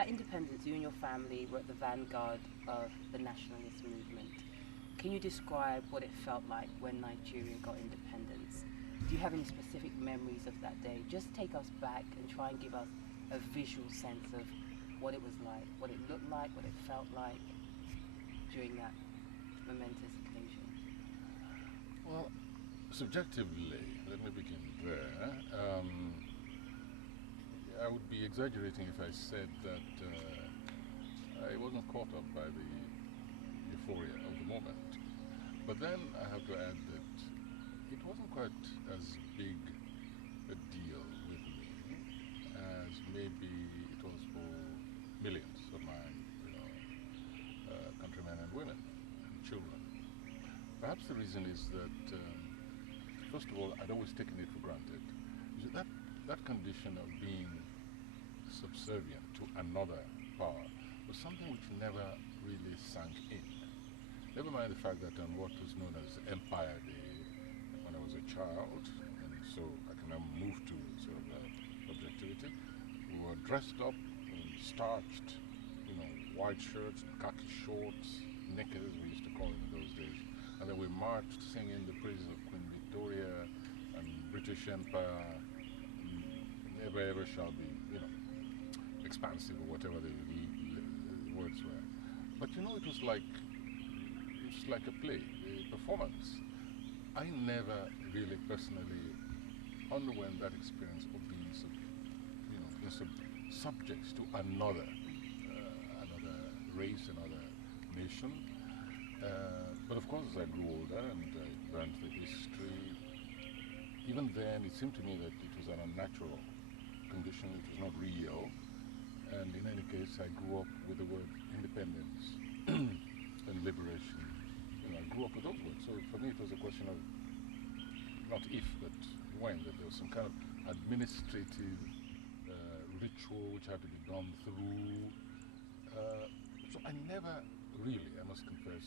At independence, you and your family were at the vanguard of the nationalist movement. Can you describe what it felt like when Nigeria got independence? Do you have any specific memories of that day? Just take us back and try and give us a visual sense of what it was like, what it looked like, what it felt like during that momentous occasion. Well, subjectively, let me begin there. I would be exaggerating if I said that I wasn't caught up by the euphoria of the moment. But then I have to add that it wasn't quite as big a deal with me as maybe it was for millions of my countrymen and women and children. Perhaps the reason is that, first of all, I'd always taken it for granted. That condition of being subservient to another power was something which never really sank in. Never mind the fact that on what was known as Empire Day, when I was a child, and so I can now move to sort of objectivity, we were dressed up in starched, white shirts and khaki shorts, knickers we used to call it in those days, and then we marched singing the praises of Queen Victoria and British Empire, never ever shall be, expansive or whatever the words were. But it was like a play, a performance. I never really personally underwent that experience of being subjects to another race, another nation. But of course, as I grew older and I learned the history, even then it seemed to me that it was an unnatural condition, it was not real. And in any case, I grew up with the word independence and liberation. I grew up with those words. So for me, it was a question of not if, but when, that there was some kind of administrative ritual which had to be gone through. So I never really, I must confess,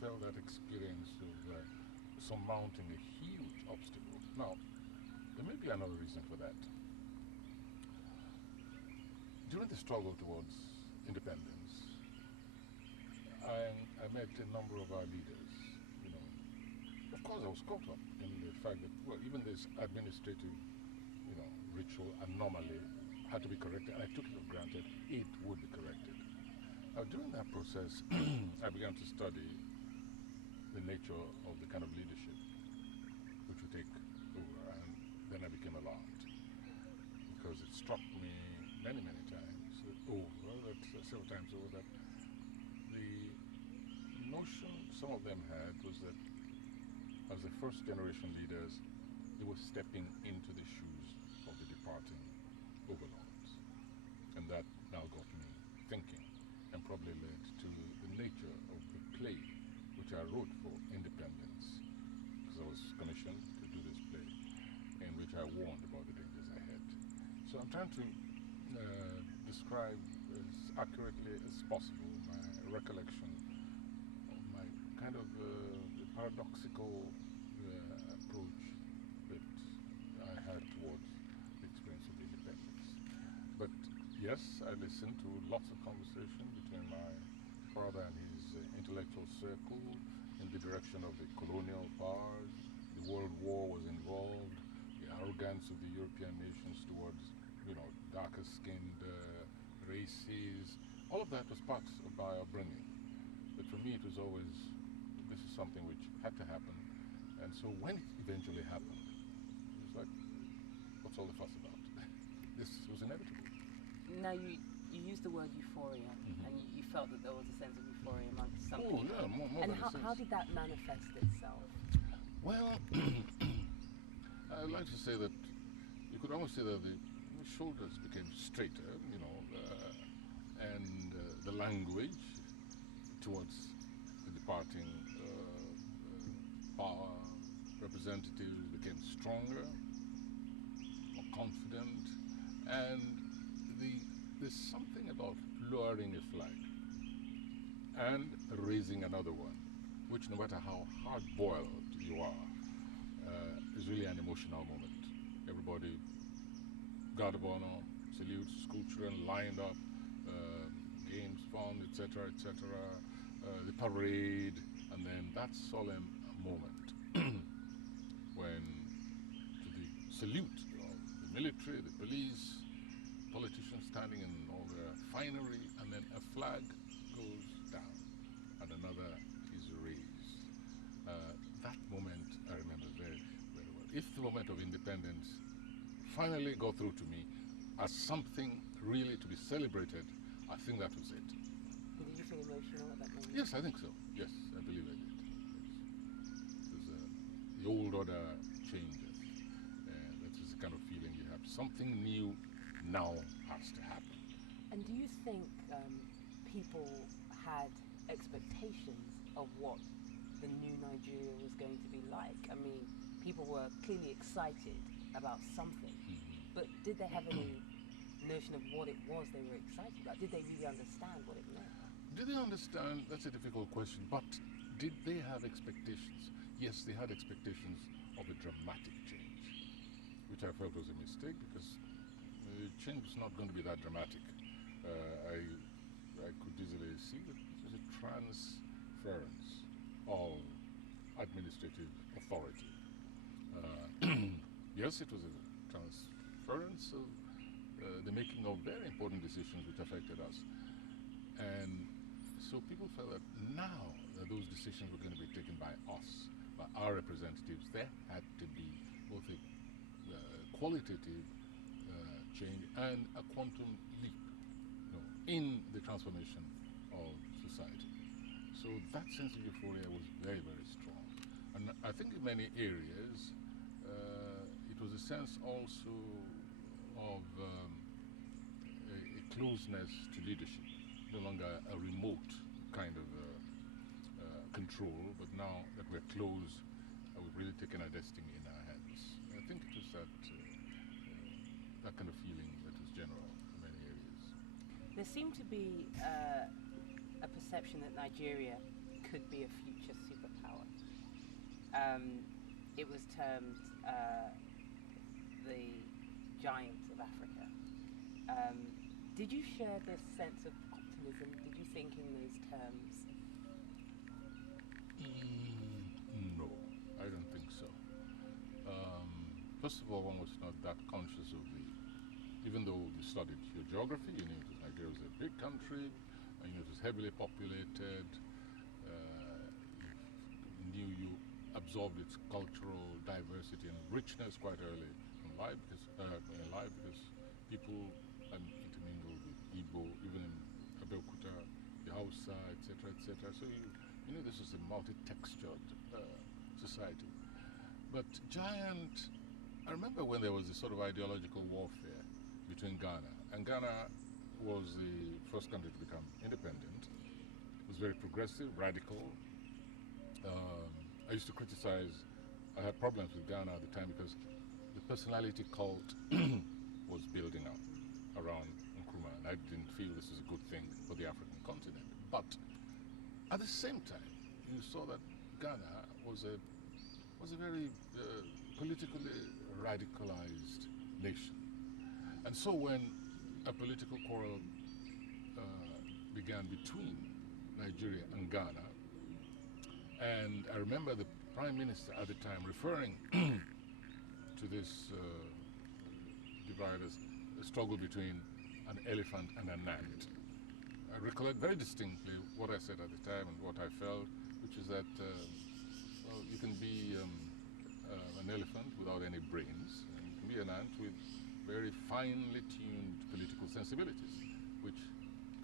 felt that experience of surmounting a huge obstacle. Now, there may be another reason for that. During the struggle towards independence, I met a number of our leaders. Of course, I was caught up in the fact that, well, even this administrative, ritual anomaly had to be corrected, and I took it for granted it would be corrected. Now, during that process, I began to study the nature of the kind of leadership which would take over, and then I became alarmed because it struck me many times several times over, that the notion some of them had was that as the first generation leaders, they were stepping into the shoes of the departing overlords. And that now got me thinking, and probably led to the nature of the play which I wrote for independence, because I was commissioned to do this play, in which I warned about the dangers ahead. So I'm trying to describe as accurately as possible my recollection of my kind of paradoxical approach that I had towards the experience of independence. But yes, I listened to lots of conversation between my father and his intellectual circle in the direction of the colonial powers. The World War was involved, the arrogance of the European nations towards, darker-skinned races. All of that was part of my upbringing. But for me, it was always, this is something which had to happen. And so when it eventually happened, it was like, what's all the fuss about? This was inevitable. Now, you used the word euphoria, and you felt that there was a sense of euphoria amongst some people. Yeah, more and than how did that manifest itself? Well, I'd like to say that you could almost say that the shoulders became straighter, and the language towards the departing power representatives became stronger, more confident, and there's something about lowering a flag and raising another one, which no matter how hard-boiled you are, is really an emotional moment. Everybody, guard of honor, salutes, school children lined up, games, fun, etc., etc., the parade, and then that solemn moment when to the salute of the military, the police, politicians standing in all their finery, and then a flag goes down and another is raised. That moment I remember very, very well. If the moment of independence finally got through to me as something really to be celebrated, I think that was it. And did you feel emotional at that moment? Yes, I think so. Yes, I believe I did. Yes. Because the old order changes. That is the kind of feeling you have. Something new now has to happen. And do you think people had expectations of what the new Nigeria was going to be like? I mean, people were clearly excited about something, but did they have any notion of what it was they were excited about? Did they really understand what it meant? Did they understand? That's a difficult question, but did they have expectations? Yes, they had expectations of a dramatic change, which I felt was a mistake because the change was not going to be that dramatic. I could easily see that it was a transference of administrative authority. Yes, it was a transference of the making of very important decisions which affected us. And so people felt that now that those decisions were going to be taken by us, by our representatives, there had to be both a qualitative change and a quantum leap, in the transformation of society. So that sense of euphoria was very, very strong. And I think in many areas, it was a sense also of a closeness to leadership, no longer a remote kind of control, but now that we're close, we've really taken our destiny in our hands. I think it was that kind of feeling that was general in many areas. There seemed to be a perception that Nigeria could be a future superpower. It was termed the giant of Africa. Did you share this sense of optimism? Did you think in those terms? No, I don't think so. First of all, one was not that conscious of even though you studied your geography, you knew Nigeria was a big country, and it was heavily populated, you absorbed its cultural diversity and richness quite early in life because people intermingled with Igbo, even in Abeokuta, the Hausa, etc., etc. So you knew this was a multi-textured society. But giant, I remember when there was this sort of ideological warfare between Ghana, and Ghana was the first country to become independent. It was very progressive, radical. I used to criticize, I had problems with Ghana at the time because the personality cult was building up around Nkrumah, and I didn't feel this was a good thing for the African continent. But at the same time, you saw that Ghana was a very politically radicalized nation. And so when a political quarrel began between Nigeria and Ghana, and I remember the Prime Minister at the time referring to this divide as a struggle between an elephant and an ant. I recollect very distinctly what I said at the time and what I felt, which is that well, you can be an elephant without any brains, and you can be an ant with very finely tuned political sensibilities, which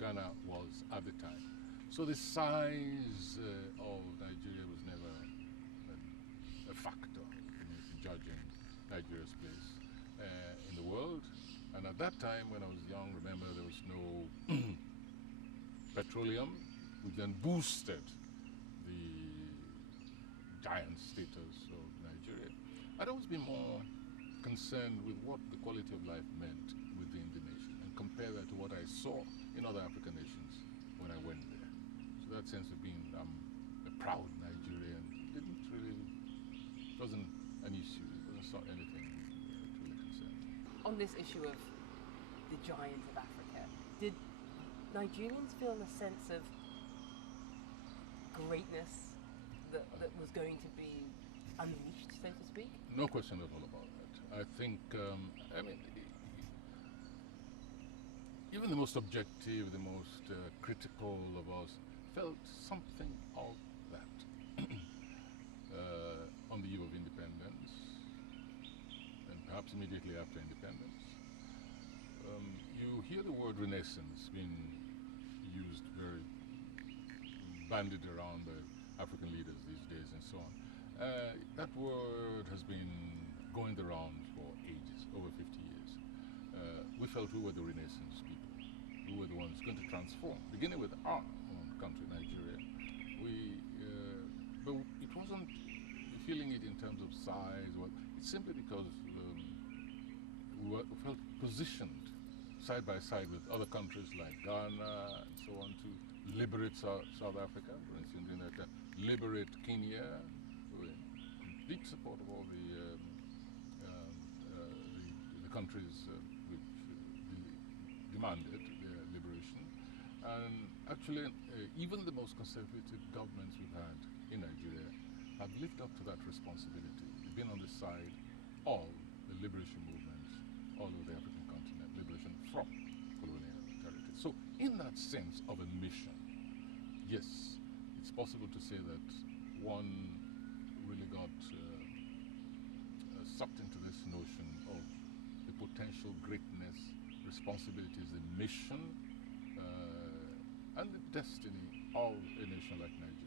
Ghana was at the time. So the size of Nigeria was never a factor in judging Nigeria's place in the world. And at that time, when I was young, remember there was no petroleum, which then boosted the giant status of Nigeria. I'd always been more concerned with what the quality of life meant within the nation and compare that to what I saw in other African nations when I went there. So that sense of being a proud Nigerian wasn't an issue. It wasn't anything that really concerned. On this issue of the giant of Africa. Did Nigerians feel a sense of greatness that was going to be unleashed, so to speak? No question at all about that. I think, I mean, even the most objective, the most critical of us felt something of that on the eve of independence, and perhaps immediately after independence. You hear the word Renaissance being used, very bandied around by African leaders these days and so on. That word has been going the rounds for ages, over 50 years. We felt we were the Renaissance people. We were the ones going to transform, beginning with our own country, Nigeria. But it wasn't feeling it in terms of size. It's simply because we felt positioned side by side with other countries like Ghana and so on to liberate South Africa, for instance, liberate Kenya. We were in complete support of all the countries which demanded their liberation. And actually, even the most conservative governments we've had in Nigeria have lived up to that responsibility. They've been on the side of the liberation movements all over the African continent, liberation from colonial territory. So in that sense of a mission, yes, it's possible to say that one really got sucked into this notion of the potential greatness, responsibilities, the mission, and the destiny of a nation like Nigeria.